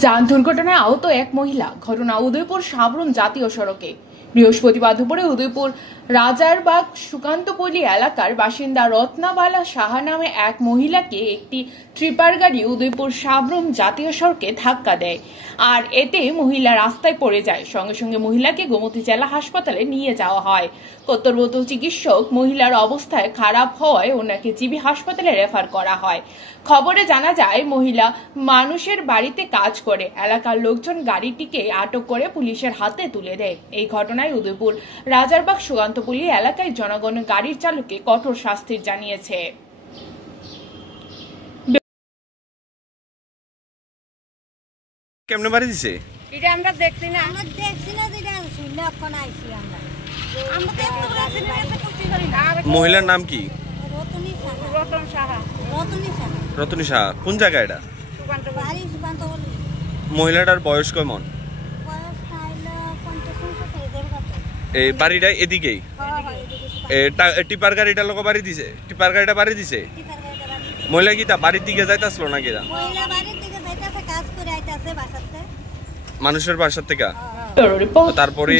যান দুর্ঘটনায় আহত এক মহিলা। ঘটনা উদয়পুর সাবরুম জাতীয় সড়কে। বৃহস্পতিবার দুপুরে উদয়পুর রাজারবাগ সুকান্তপল্লী এলাকার বাসিন্দা রত্নাবালা সাহা নামে এক মহিলাকে একটি ট্রিপার গাড়ি উদয়পুর সাবরুম জাতীয় সড়কে ধাক্কা দেয়, আর এতে মহিলা রাস্তায় পড়ে যায়। সঙ্গে সঙ্গে মহিলাকে গোমতী জেলা হাসপাতালে নিয়ে যাওয়া হয়। কর্তব্যরত চিকিৎসক মহিলার অবস্থায় খারাপ হওয়ায় ওনাকে জিবি হাসপাতালে রেফার করা হয়। খবরে জানা যায়, মহিলা মানুষের বাড়িতে কাজ করে। এলাকার লোকজন গাড়িটিকে আটক করে পুলিশের হাতে তুলে দেয়। এই ঘটনায় উদয়পুর রাজারবাগ সুকান্তপল্লী এলাকায় জনগণ গাড়ির চালককে কঠোর শাস্তি জানিয়েছে। কেমনে বাড়ি দিছে? এটা আমরা দেখছি না যেটা শুনলে এখন আইছি আমরা তো একটু খুশি করি না। মহিলার নাম কি? রতন সাহা। রতনী সাহা। কোন জায়গা এটা? বাড়ি সুকান্তপল্লী। মহিলাটার বয়স কেমন? বয়স হইলো 50-60 এই বাড়িটা এদিকেই? টিপার গাড়িটা লোক বাড়ি দিছে? টিপার গাড়িটা বাড়ি দিছে? মহিলা কি তা বাড়ির দিকে যাইতাছিল নাকি? মহিলা বাড়ির দিকে যাইতাছে, কাজ করে আইতাছে বাসাতে, মানুষের বাসার থেকে। তারপরে তারপরে